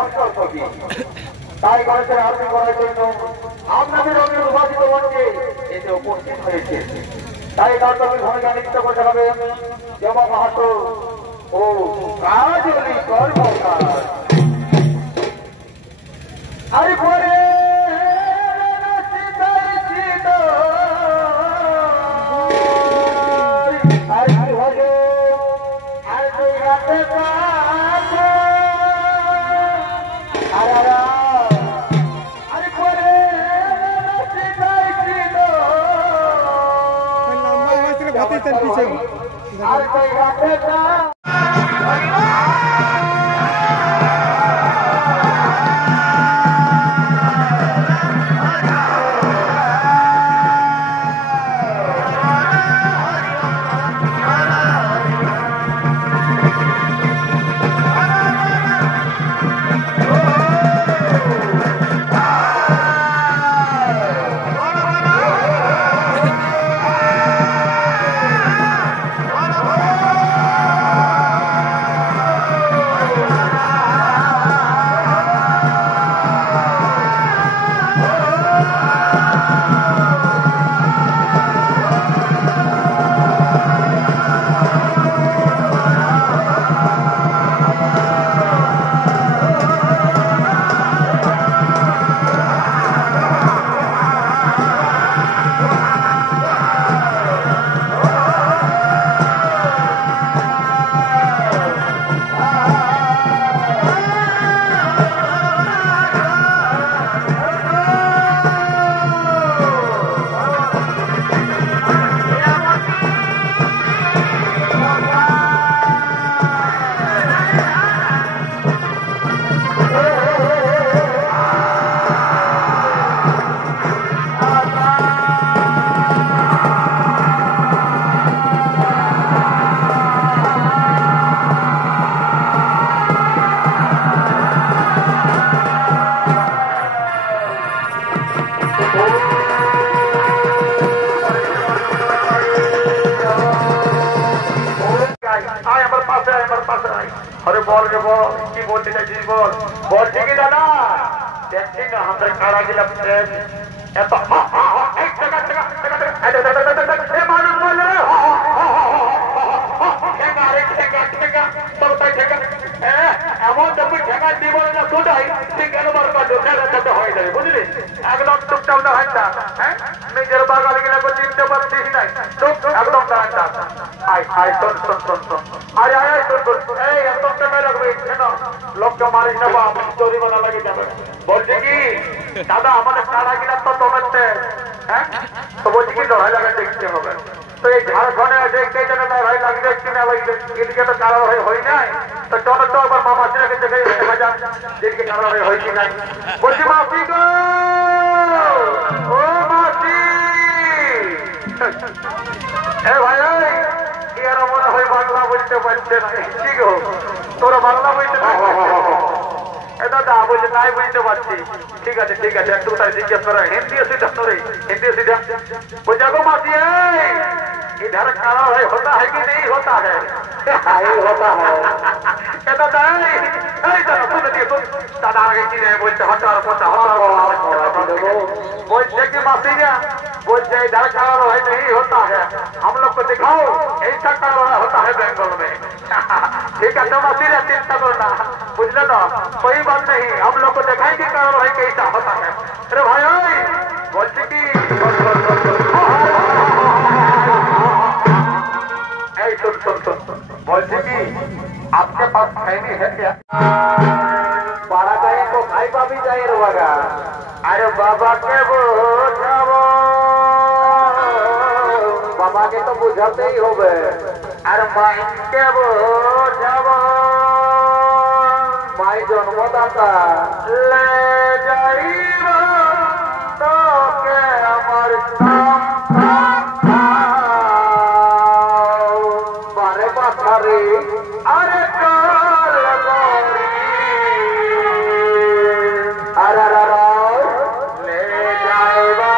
অন্তর কবি। তাই গণেশের আরতি করার জন্য আপনাদের নির্বাচিত মঞ্চে এতে উপস্থিত হয়েছে। তাই নর্তকীর ভূমিকা নৃত্য করতে হবে জমা মাহাতো ও কাজলি কর্মকার। আরে পরে अरे बोल रे बोल की बोलते चाहिए बोल बोलते कि दादा देखते ना हम खड़ा के लगते हैं तो एक जगह मालूम बोल रहे ठेका सब ताई ठेका এমন তুমি ঠেকা দিব না তোটাই ঠিক একবার বা ঢোকা রাখতে হয় যাবে বুঝলি একদম টুকটাও না হয় না হ্যাঁ নিজের বাগান গিলা কো চিনতে পারছিস না টুক একদম না না আই আই শোন আরে আয় শোন এই একদম ক্যামেরা রাখবে কেন লোককে মারিস না বা চোরি বানা লাগে যাবে বলছি কি দাদা আমাদের কারা গিলা তো তোমাতে হ্যাঁ তো বলছি কি লড়াই লাগা দেখতে হবে তো এই ঝাড়খণ্ডে দেখতে যেন লড়াই লাগবে কিনা ভাই এদিকে তো কারা হয় নাই তো চলো তো আবার মামা ছেলেকে দেখে দেখা যাক দেখে কারা হয় কি নাই বলছি মাসি গো ও মাসি এ ভাই কি আর মনে হয় বাংলা বলতে পারছে না কি গো তোরা বাংলা বলতে এ দাদা বলছে নাই বুঝতে পারছি ঠিক আছে একটু তাই জিজ্ঞেস করা হিন্দি सीधा सॉरी हिंदी सीधा वो जागो मासी इधर काला है होता है कि नहीं होता है होता है दादा दादा आगे की बोलते बोलते कि मासी बोलते इधर काला है नहीं होता है हम लोग को दिखाओ ऐसा काला होता है बेंगल में ठीक है तो मासी चिंता करना बुझले ना कोई बात नहीं हम लोग को दिखाएंगे काला है कैसा होता है अरे भाई बोलते कि बोलते कि आपके पास खैनी है क्या पारा जाए तो खाई बाबी जाए रे बागा अरे बाबा के बुझावो बाबा के तो बुझाते ही हो गए अरे माई के बुझावो माई जन्मदाता ले जाइबो तो के अमर अरे ले जाएगा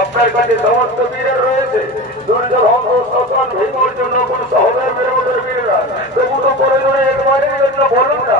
আপনার কাছে সমস্ত বীরের রয়েছে, দুর্যোধন শোষণ ভীম অর্জুন কোন সহদেব বীরের বীররা, তবু তো করে একবারের জন্য বলুন না